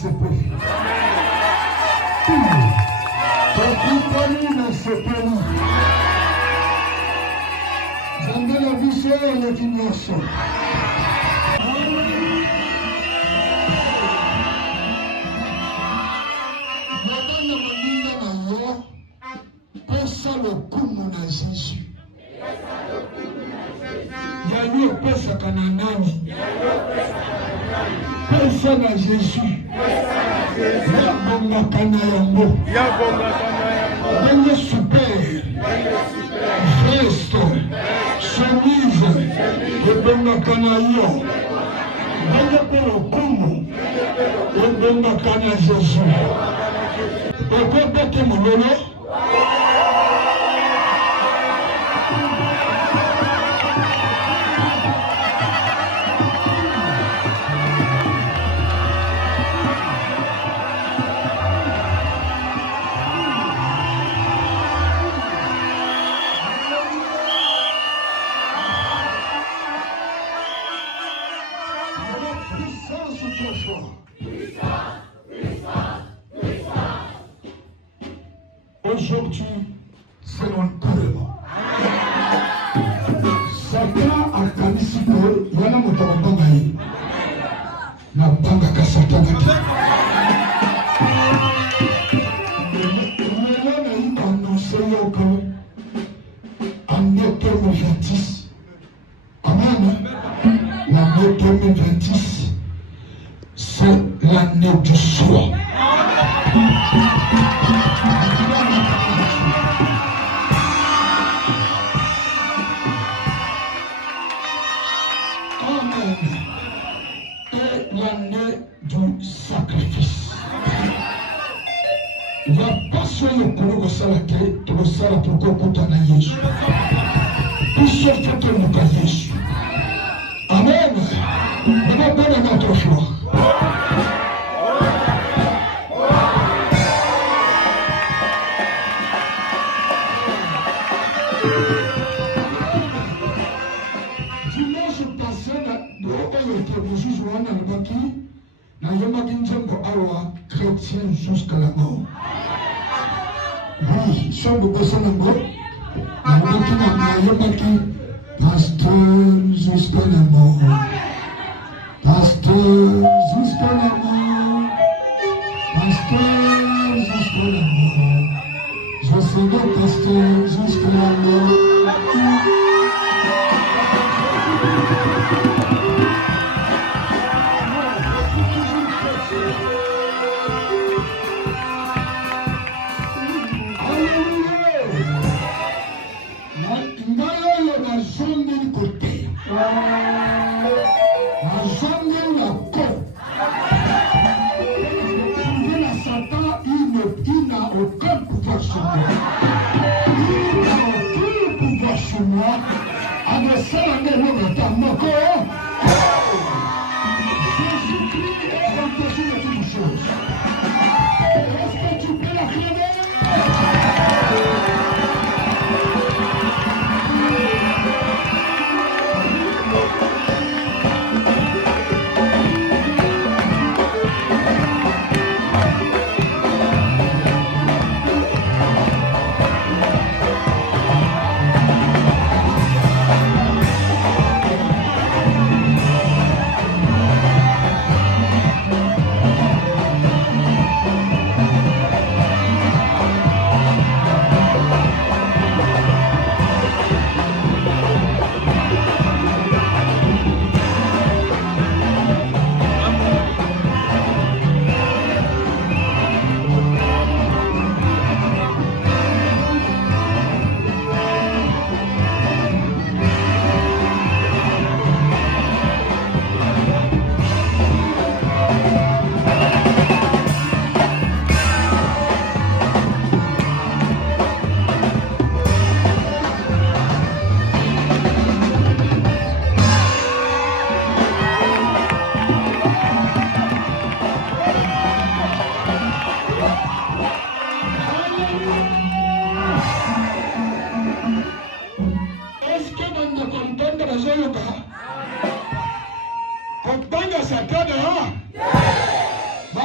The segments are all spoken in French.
sepeli. Tokutani na sepeli. Nzambe na biso eleki nyonso. Mabana maninga na yo pesa lokumu na Jésus. Yayo pesa kana nani? Pesa na Jésus. Ya bonga kana yango. Bonga super. Gesto. Chemise. Ya bonga kana yo. Bonga pelo kumu. Ya bonga kana Jésus. Oko bete mulolo. Aujourd'hui, c'est l'enterrement. Satan a canisipé, il y a un moto na banga ka Satan. Année 2026. Amen. L'année 2026, c'est l'année du soir. L'année du sacrifice. Il n'y a pas seulement pour le salaté, tout le salaté pour que vous t'en ayez. Tout ce fait que nous ayez. Amen. Nous n'avons pas de notre foi. Dimanche passé, chrétien jusqu'à la mort. Oui, si on veut ça la mort, pasteur jusqu'à la mort. Pasteur jusqu'à la mort. Pasteur jusqu'à la mort. Je serai pasteur jusqu'à la mort.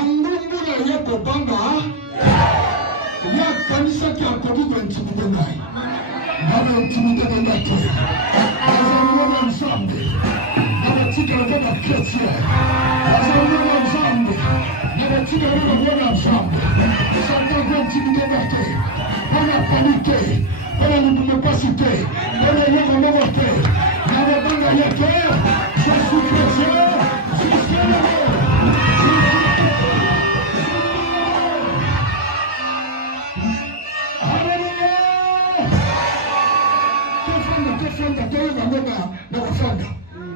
Bangumbula yako banga ya kanisa kia kodugo intimide nai. Baba intimide ngate. Azamwana nzambe. Baba tika ngona chrétien. Azamwana nzambe. Baba tika ngona nzambe. Santa ngona intimide ngate. Bana panike. Bana n'imcapacité. Bana yako mogote. Baba banga yake. Je suis chrétien. Je suis chrétien.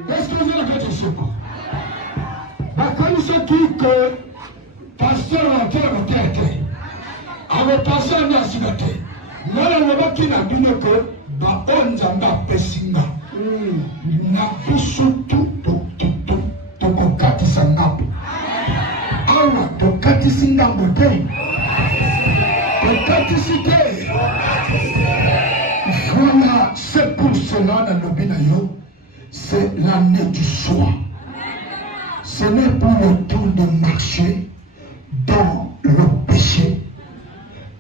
Est-ce que vous avez fait ce coup? Quand ce qui que pasteur a fait la tête, avec pasteur n'a signaté, n'a pas qui n'a dit que ba on zamba pesinga, n'a plus surtout to kokati sangapo, awa to kati singa mote, to kati site. Voilà, c'est pour cela dans le binayo. C'est l'année du choix. Ce n'est pas le temps de marcher dans le péché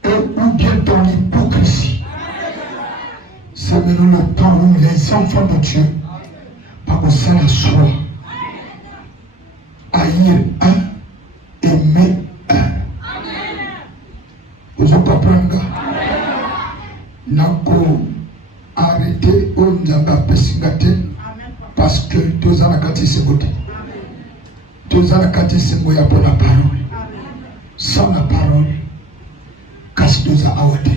et ou bien dans l'hypocrisie. C'est maintenant le temps où les enfants de Dieu, par ça la choix, haïr un, aimer un. Vous avez pas prendre? Nako arrêter au Nzamba Pesingate. Parce que tous en a c'est côté. Tous en a c'est moi pour la parole. Sans la parole, casse nous a awate.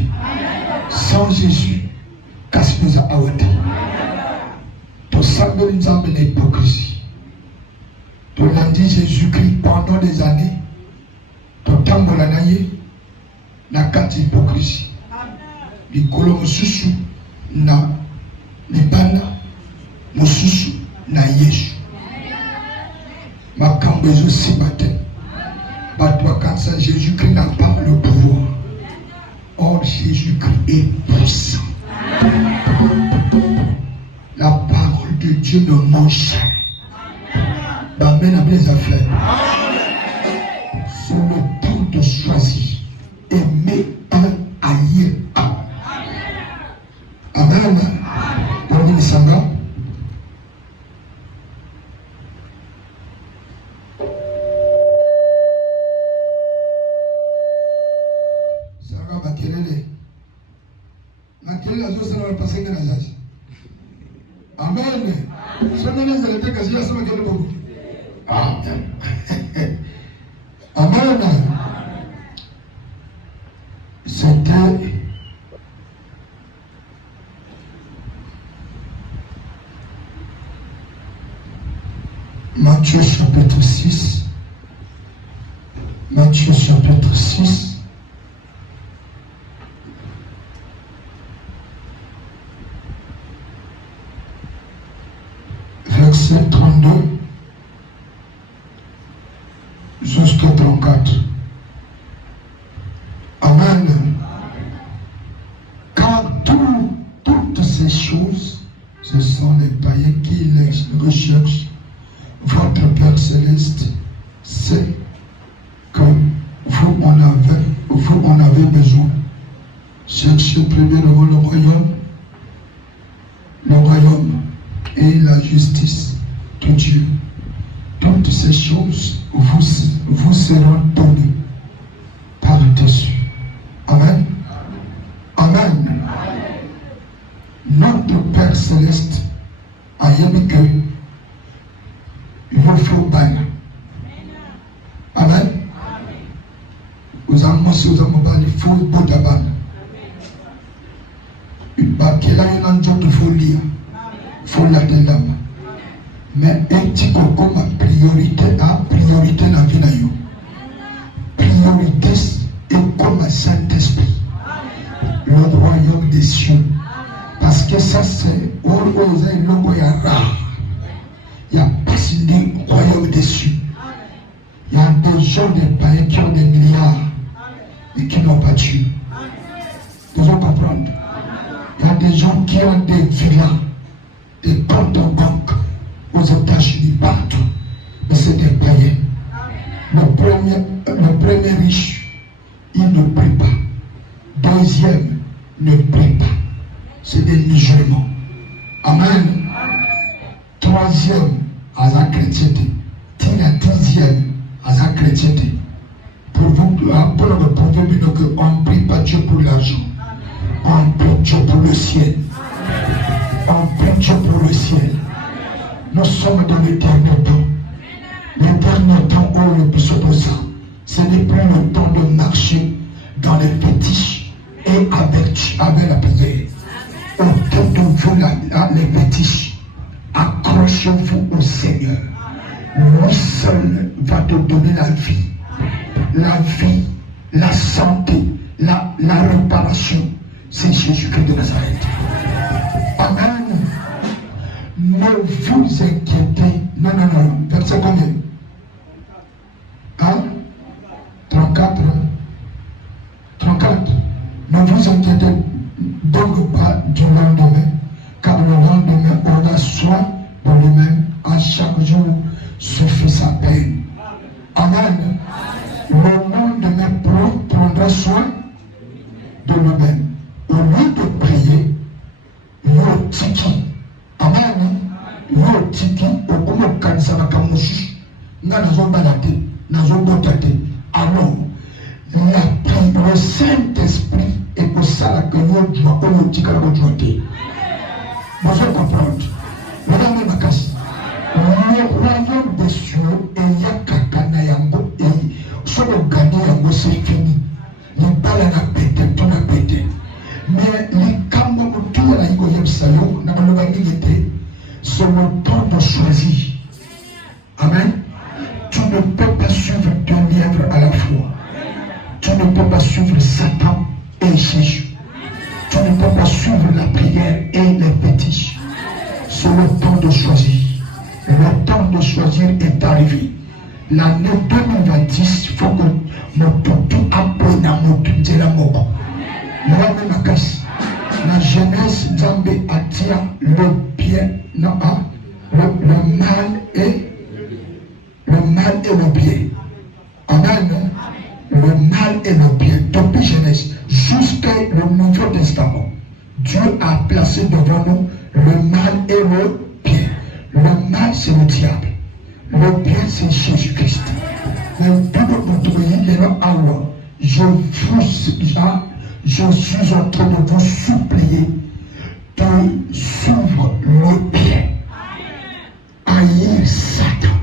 Sans Jésus, casse nous a awate. Tout ça nous a amené l'hypocrisie. Tout l'a dit Jésus-Christ pendant des années. Tout temps de l'année, n'a qu'à hypocrisie. Les colons susu na les bana. Mosusu na Yesu. Makambezo si matin. Batwa kansa Jésus-Christ n'a pas le pouvoir. Or Jésus-Christ est puissant. La parole de Dieu ne mange jamais. Amen à mes affaires. C'est le temps de choisir. Aimer un, haïr un. Amen. Amen. Amen. Amen. Amen. C'était Matthieu chapitre 6. Matthieu chapitre 6. Verset 32 jusqu'à 34. Amen. Car toutes ces choses, ce sont les païens qui les recherchent. Votre Père Céleste sait que vous en avez besoin. Cherchez premièrement le royaume et la justice de Dieu. Toutes ces choses vous seront données par-dessus. Amen. Amen. Notre Père Céleste a aimé que il vous faut bain. Amen. Vous avez il faut bodaban. Une baquille là, il y a un jour de folie. Faut la l'âme. Mais un petit coco ma priorité dans la vie. Priorité est comme un Saint-Esprit. Le royaume des cieux. Parce que ça c'est où il y a rare. Il y a pas de royaume des cieux. Il y a des gens, des païens qui ont des milliards et qui n'ont pas Dieu. Vous allez comprendre. Il y a des gens qui ont des villas, des comptes en banque aux États-Unis, partout. Mais c'est des païens. Le premier ne prient pas. C'est des musulmans. Amen. Troisième, à la chrétienté. La dixième, à la chrétienté. Pour vous prouver qu'on ne prie pas Dieu pour l'argent. On prie Dieu pour le ciel. On prie Dieu pour le ciel. Nous sommes dans le dernier temps. Le dernier temps où le plus opposant, ce n'est plus le temps de marcher dans les fétiches et avec la prière. Autour de vous, les fétiches, accrochez-vous au Seigneur. Lui seul va te donner la vie, la santé, la réparation. C'est Jésus-Christ de Nazareth. Amen. Ne vous inquiétez. Non. Verset combien? 34. Ne vous inquiétez donc pas du lendemain, car le lendemain aura soin de lui-même. À chaque jour suffit sa peine. Amen. Le lendemain prendra soin de lui-même. Au lieu de prier, yotiki. Amen. Yotiki, au kanisa makamushi. Nazo balade, nazo botate. Alors, le Saint-Esprit est pour ça la que nous doit politique à la majorité. Vous allez comprendre. Madame Makasi, le royaume des cieux et Yakakana Yango et sur le gagné Yango c'est fini. Les balles à péter, tout à péter. Mais les camons tout à la Igoyem Sayo, n'a pas le gagné, c'est le temps de choisir. Amen. Tu ne peux pas suivre deux lièvres à la fois. Tu ne peux pas suivre Satan et Jésus. Tu ne peux pas suivre la prière et les fétiches. C'est le temps de choisir. Le temps de choisir est arrivé. L'année 2026, il faut que nous tout apprenions à nous dire la mort. Moi-même, la jeunesse, Zambé attire le bien, non, le mal et le bien. Amen. Le mal et le bien, depuis jeunesse jusqu'au Nouveau Testament, Dieu a placé devant nous le mal et le bien. Le mal, c'est le diable. Le bien, c'est Jésus-Christ. Je suis en train de vous supplier de suivre le bien. Haïr Satan.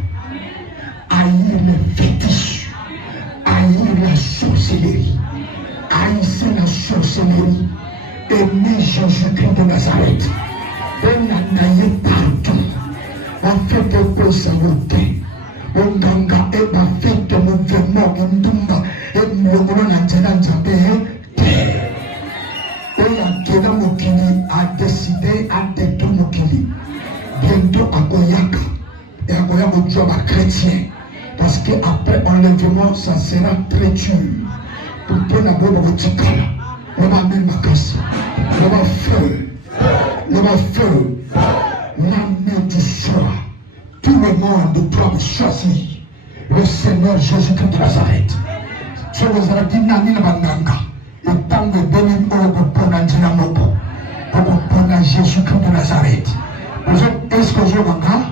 Haïr les fétiches. Haïr la sorcellerie. Haïssez la sorcellerie. Aimez Jésus-Christ de Nazareth. Naïe partout. On fait des causes à voter. On ganga et ma fête de mouvement. On dumba et mouvement n'antenanzabe. Kena Mokili a décidé à détruire Mokili. Bientôt à Goyaka. Et à Goyaka, Dieu va chrétien. Parce qu'après enlèvement, ça sera très dur. Pour que la bonne boutique, on va mettre ma casse. On va faire l'armée du soir. Tout le monde doit choisir le Seigneur Jésus-Christ de Nazareth. Je vous ai dit, Nani la Bandanga. Et tant que béni pour la Jésus-Christ de Nazareth. Est-ce que je m'engage?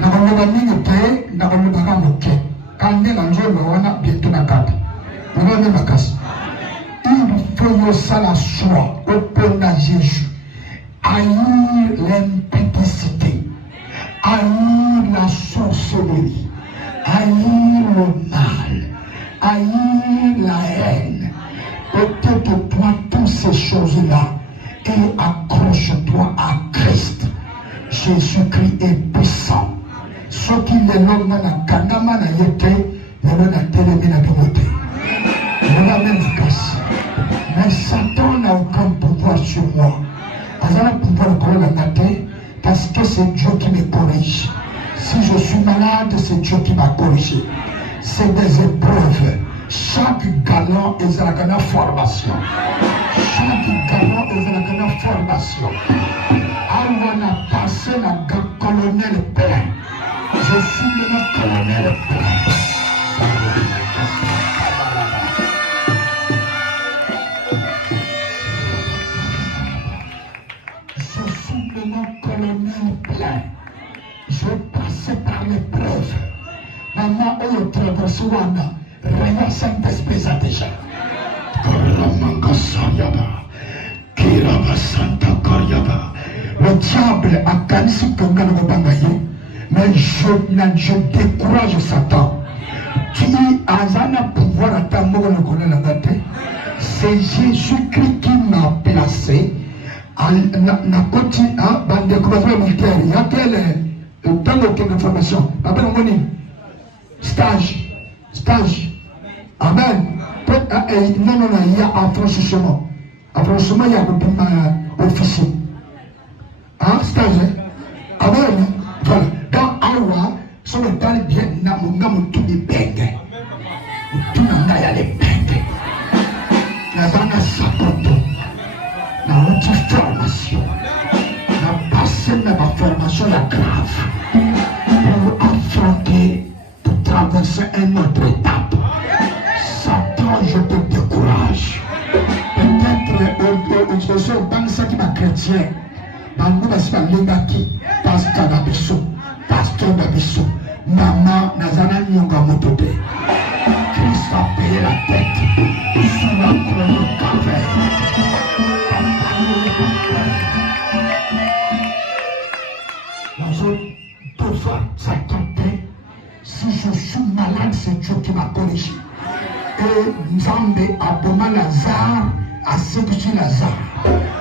N'a pas le mini paix, n'a pas le bagage moqué. Quand il y a un jour, on a bientôt la carte. On va mettre la casse. Il faut ça la soie au peuple de Jésus. Haïr l'impudicité, haïr la sorcellerie, haïr le mal, haïr la haine. Ôte-toi toutes ces choses-là et accroche-toi à Christ. Jésus-Christ est puissant. Ce qui est l'homme dans la kanama na yete, l'homme na télémé na bimote. On a même la casse. Mais Satan n'a aucun pouvoir sur moi. Il a le pouvoir de corriger la matin parce que c'est Dieu qui me corrige. Si je suis malade, c'est Dieu qui m'a corrigé. C'est des épreuves. Chaque galant est à la formation. Chaque galant est à la formation. On a passé la colonel plein. Je suis le colonel plein. plein. Je passais par l'épreuve. Maman, on est traversé Wana. Rien Saint-Esprit déjà. Le diable a cassé mais je décourage Satan. Qui a un pouvoir à ta mort, c'est Jésus-Christ qui m'a placé na côté dans le gouvernement militaire. Il y a dans le formation. Stage. Amen. Non, il y a affranchissement. Affranchissement, il y a un officier. Stage. Amen. Voilà. Dans Awa, sur le temps bien, nous avons tous les bengues. Tout le monde a les bengues. La banque a sapoté. La haute formation. La passé de ma formation la grave. Pour affronter, pour traverser une autre étape. Satan, je te décourage. Peut-être, je suis un ça qui m'a chrétien. Nous sommes les pasteur Nabiso, pasteur Nabiso, maman Nazana Nyonga Motote. Christ a payé la tête sous la croix de Calvaire. La zone, deux fois, ça tentait. Si je suis malade, c'est Dieu qui m'a corrigé. Et Nzambe a donné Lazare à ceux qui sont Lazare.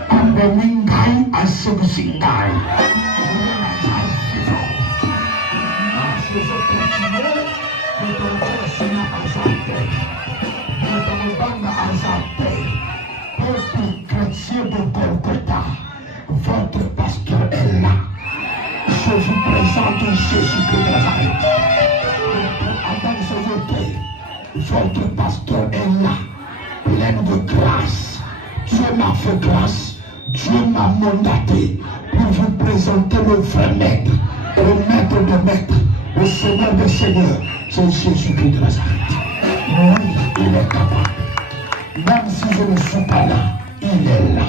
Abomingai à ceux qui sont Ngai. Je vais continuer de donner à Zambé. De donner à Zambé. Peuple chrétien de Golgotha, votre pasteur est là. Je vous présente Jésus-Christ de Nazareth. Votre pasteur est là, plein de grâce. Dieu m'a fait grâce. Dieu m'a mandaté pour vous présenter le vrai maître, le maître de maîtres, le Seigneur des seigneurs. C'est Jésus-Christ de Nazareth. Oui, il est capable. Même si je ne suis pas là, il est là.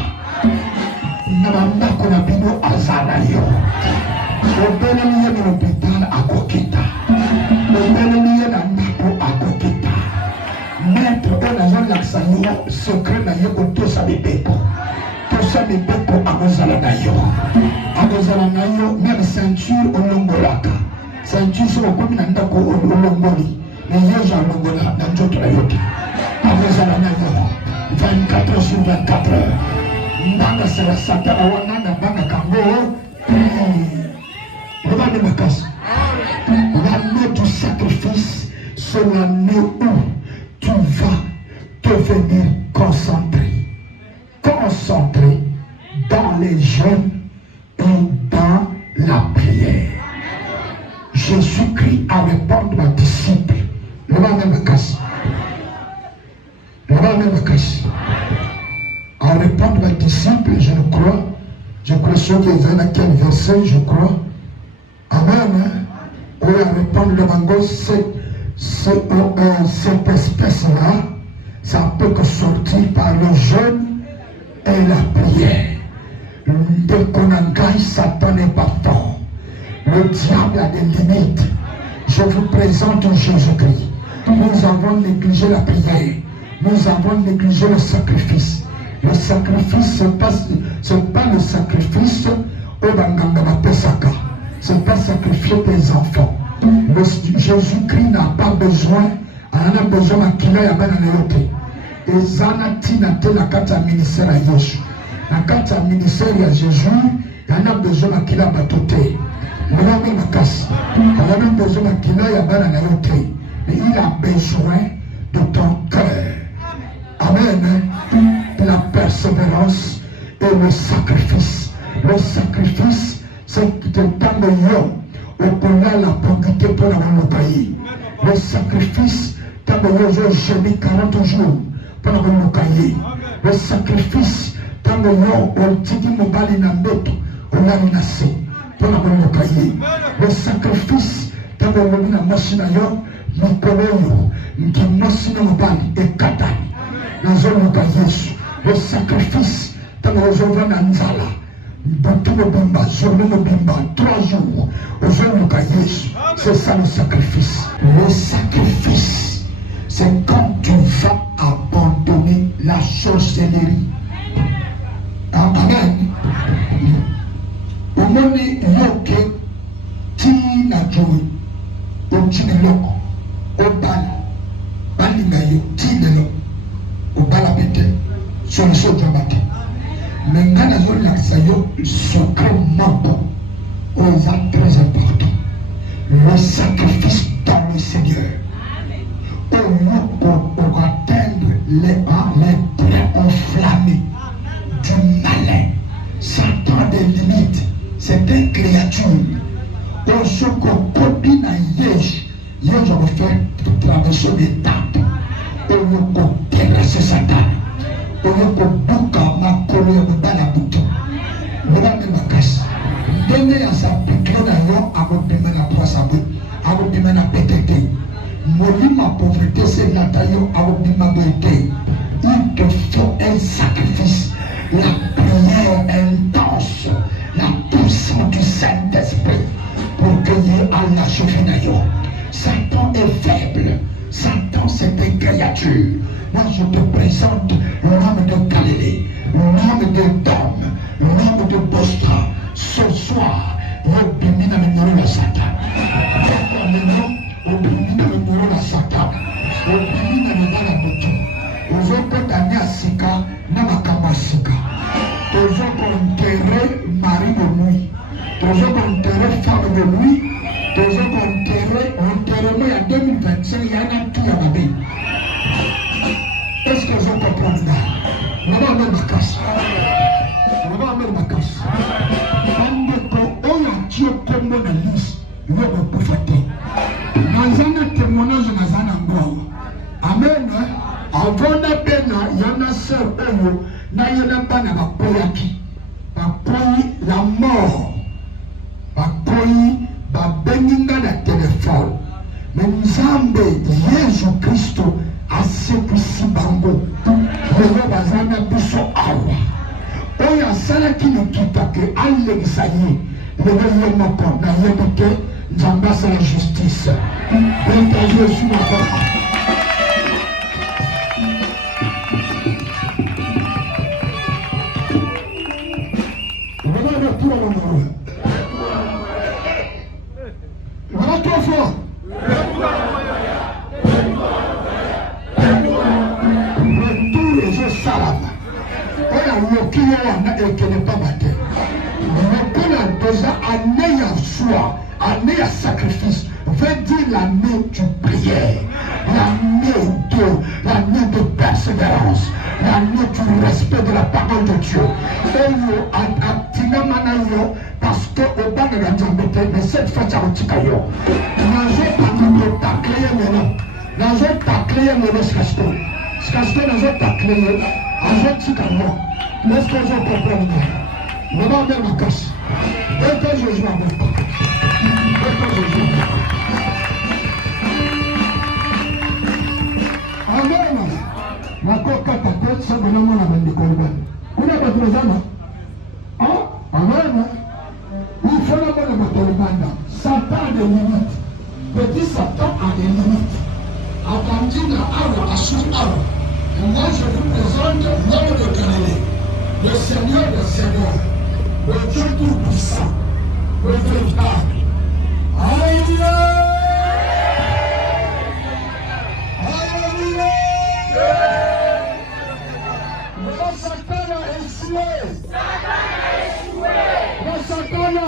Namanda Konabino Azanayo. Le bénélié de l'hôpital à Kokita. Le bénélié de Napo à Kokita. Maître, on a joué l'accent secret d'ailleurs au tout ça mes bébés. Tout ça mes bébés à Mozalanayo. À Mozalanayo, même ceinture au Longolaka. Ceinture sur le commune d'Andako au Longoli. Mais il y a un Longola dans d'autres ayoki. À Mozalanayo, 24 heures sur 24 heures. Nanga sera Satan, Wananda Banga Kango. Regardez ma casse. L'année du sacrifice, c'est l'année où tu vas devenir concentré. Concentré dans les jeûnes et dans la prière. Jésus-Christ a répondu aux disciples. Le va même casse. Le va même casse. A répondu aux disciples, je crois. Je crois sur les uns à quel verset, je crois. Amen. On a répondu le mango, cette espèce-là, ça peut que sortir par le jeûne et la prière. Dès qu'on engage, Satan n'est pas fort. Le diable a des limites. Je vous présente Jésus-Christ. Nous avons négligé la prière. Nous avons négligé le sacrifice. Le sacrifice, ce n'est pas le sacrifice au Banganga Pesaka. Ce n'est pas sacrifier tes enfants. Jésus-Christ n'a pas besoin, il a besoin qu'il ait à Bananayote. Et Zana Tina te la carte ministère à Yesu. La carte ministère à Jésus, il a besoin qu'il ait à Batoté. Il a même casse. Il a même besoin qu'il ait à Bananayote. Mais il a besoin de ton cœur. Amen. La persévérance et le sacrifice. Le sacrifice, c'est que tu temps de l'homme. Au la probité pour la cahier. Le sacrifice, tant que j'ai gêné 40 jours pour la cahier. Le sacrifice, tant que on dit mobile na moto, on a menacé pour la cahier. Le sacrifice, tant que on a machine à yo, Nikoloyo, qui machine mobile et katani. La zone cahier. Le sacrifice, tant que on a Nzala. 3 jours, c'est ça le sacrifice. Le sacrifice, c'est quand tu vas abandonner la sorcellerie. Amen. Umoni yoke tina joy ochiloko obala balinga yo tinelo obala bete solution jabate. Mais ngana zo lakisa yo secrètement très important. Le sacrifice dans le Seigneur. Pour atteindre les traits enflammés du malin. Satan des limites. C'est une créature. On se copie dans Yesh. Yesh va faire traverser l'étape. On va terrasser Satan. On va bouca ma colère dans la bouton. On va mettre ma casse. Donnez à sa piquée d'ailleurs à votre piment à poisson, à votre piment à pétété. Ma pauvreté, c'est la taille à votre piment à pétété. Il te faut un sacrifice, la prière intense, la puissance du Saint-Esprit pour cueillir Allah Chofinayo. Satan est faible, Satan c'est une créature. Moi je te présente l'homme de Galilée, l'homme de Dom, l'homme de Bostra. Ce soir, vous bimez dans le numéro de Satan. Vous bimez dans le numéro de Satan. Vous bimez dans le numéro de Satan. Vous êtes dans la Sika, dans la Kamasika. Vous êtes enterré mari de nuit. Vous êtes enterré femme de nuit. Vous êtes enterré il y a 2025, il y a un tout à la baie. Est-ce que vous comprenez ça? On va mettre ma casse. On va mettre ma casse. Comme dans la liste, il va vous profiter. Dans un témoignage, dans un endroit. Amen. Avant de venir, il y en a seul, il y en a pas de poyaki. La mort. La béninga de téléphone. Mais nous avons Jésus-Christ à ce que si bango. Le bazana biso awa. Oya sala qui nous quitte que Allah sayi. Le gouvernement n'a pas j'embrasse la justice. Je suis d'accord. Voilà le tour à l'endroit. Voilà 3 fois. Le tour est juste salam. On a le qui n'est pas battu. Déjà, année à foi, année à sacrifice, veut dire l'année de prière, l'année de persévérance, l'année du respect de la parole de Dieu. Parce que au bas de la Djambete, mais cette fois, tu as un petit caillot. Nous avons taclé mon escasto. Escasto, nous avons taclé un petit caillot. Laisse que je comprenne. On va mettre ma casse. Dès que je joue avec toi. Amen. Ma coca ta tête, ça me demande à me décoller. Vous n'avez pas de raison. Amen. Il faut la bonne bande. Satan a des limites. Petit Satan a des limites. Attendez à Assur Awa. Moi je vous présente l'homme de Galilée. Le Seigneur des Seigneurs. Le Dieu tout-puissant, le véritable. Alléluia! Alléluia! Le Satan a échoué! Le Satan a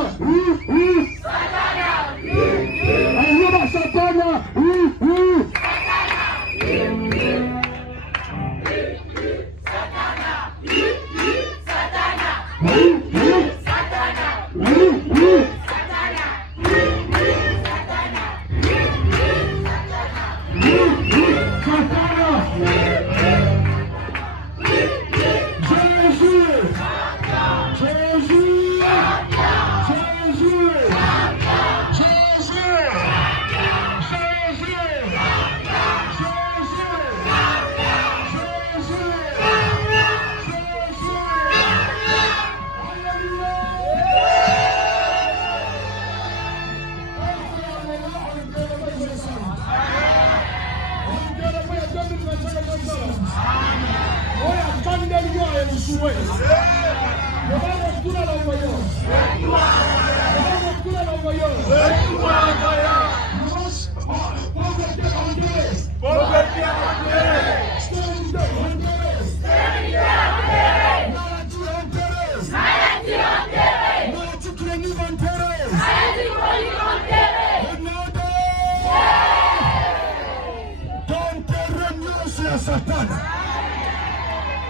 Hapana.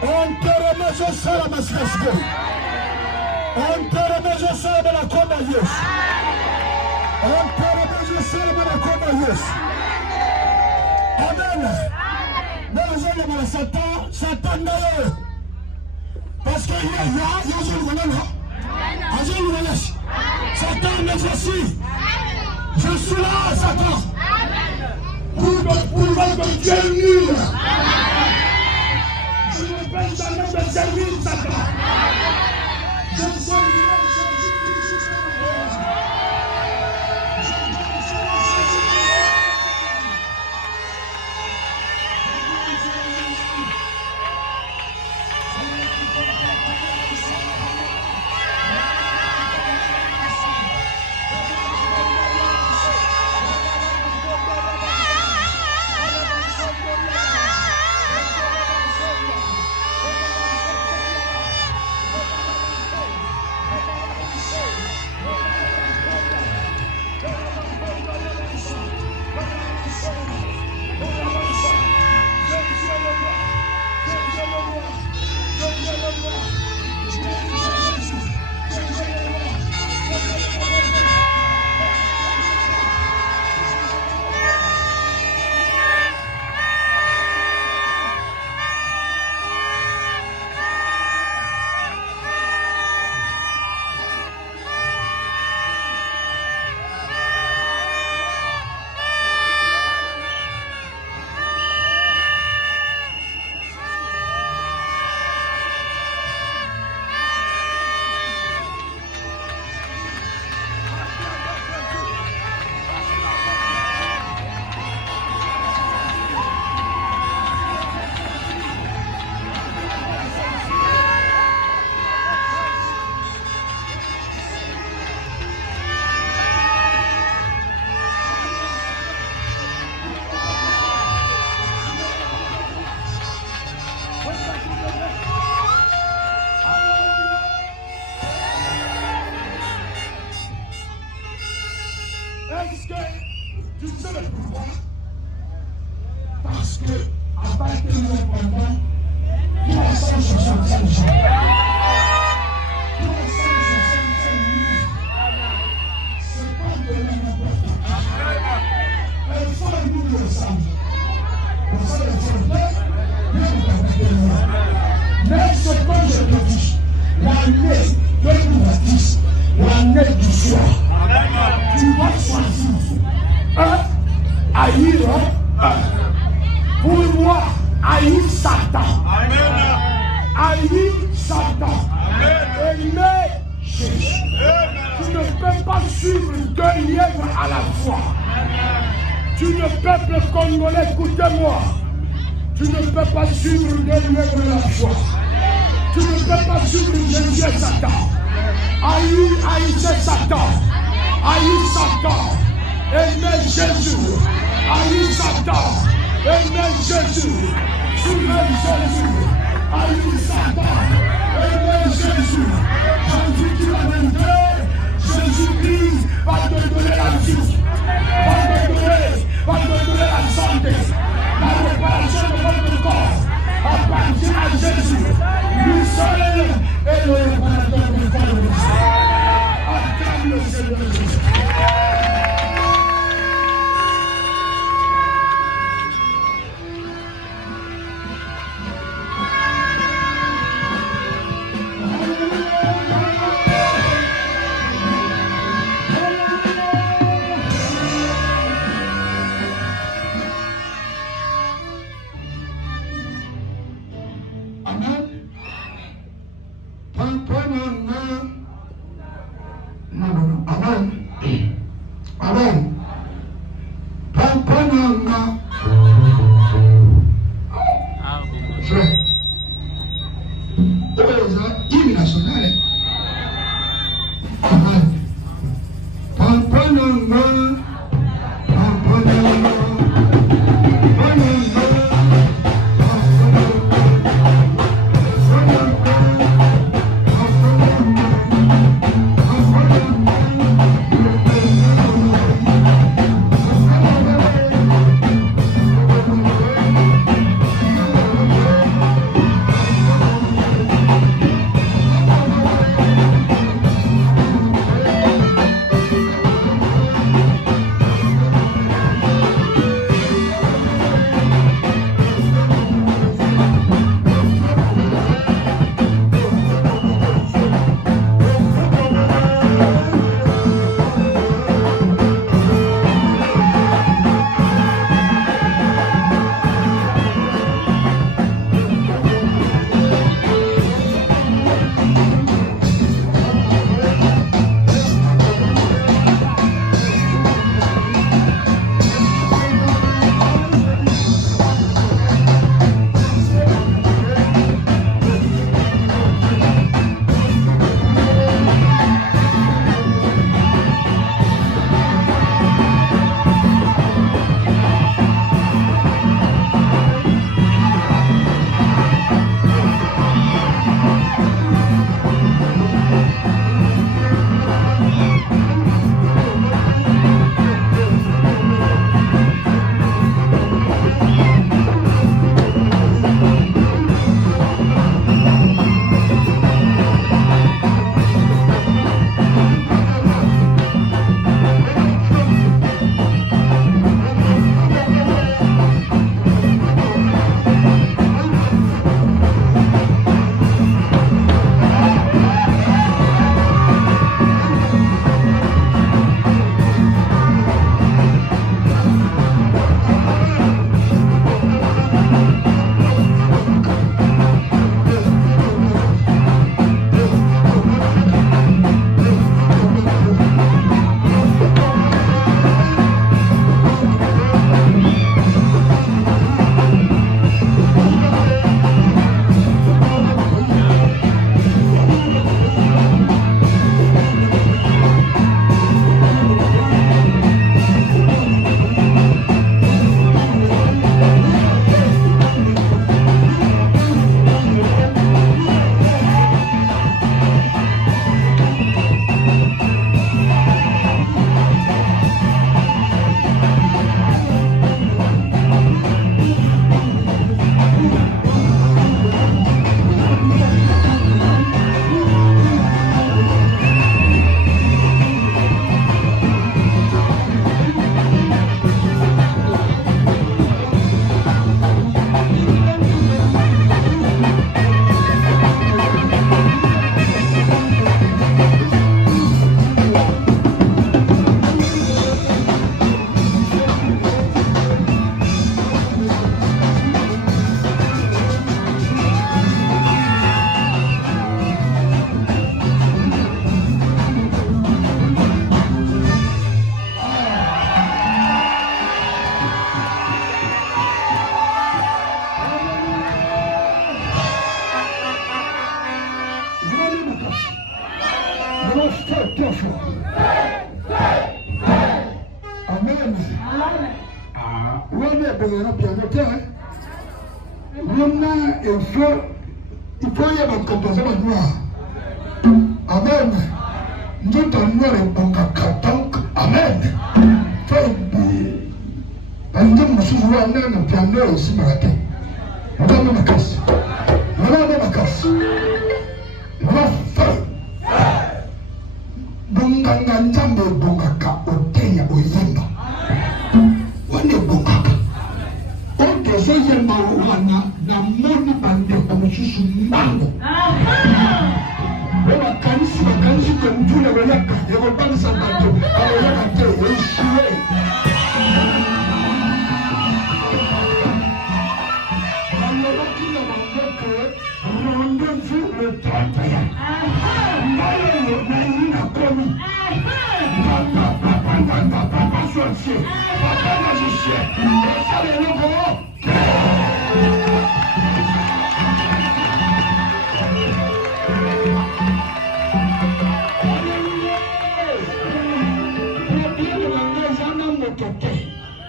Onteremezo sala masikasko. Onteremezo sala balakonda Yesu. Onteremezo sala balakonda Yesu. Amen. Dans le Satan, Satan d'ailleurs. Parce qu'il y a Satan me voici. Je suis là, Satan. Pour votre Dieu nul. Je ne peux jamais te servir, Satan. Je suis Est-ce que tu sais le pourquoi? Parce que à partir de maintenant, 365 jours. 365 nuits. C'est pas de n'importe quoi. Il faut nous le savoir. Pour ça, il faut bien nous permettre. Mais ce que je te dis, l'année 2010, l'année du soir. Tu vas choisir haïr pour moi, haïr Satan. Haïr Satan. Aimer Jésus. Tu ne peux pas suivre deux lièvres à la fois. Tu ne peuple congolais, écoutez-moi. Tu ne peux pas suivre deux lièvres à la fois. Tu ne peux pas suivre Jésus et Satan. Haïr Satan. Haïr Satan, aimez Jésus. Haïr Satan, aimez Jésus. Suivez Jésus. Haïr Satan, aimez Jésus. Jésus dit la vérité. Jésus-Christ va te donner la vie. Va te donner la santé. La réparation de votre corps appartient à Jésus. Lui seul est le réparateur du corps de l'histoire. Acclame le Seigneur Jésus. Amen. Ah, on est bien pianoté. Il faut y avoir quand on se noir. Amen. Nous sommes noirs. Amen. Ndio msuzu wa neno piano usimarate. Ndio makasi. Ndio makasi. Wafa. Bunganga njambe bungaka oteya oyimba. Wane bungaka. Ote soye mawana na moni bande kwa msuzu mbango. Wewa kanisi kwa mjule weleka. Yewa bani sandato. Aweleka te. Yeshiwe. Rendez-vous le 31. Papa sorcier, papa magicien, ça le logo.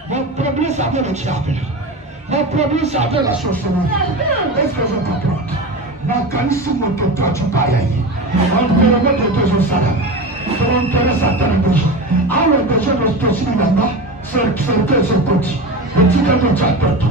Mon problème, c'est avec le diable. Mon problème, c'est avec la sorcellerie. Est-ce que je comprends? Na kanisa mototo achukaya hii. Wanapeleka mtoto sana. Tunamteresa tena mwisho. Awe ndio sio stosini namba. Serikali sokoti. Utika mtoto.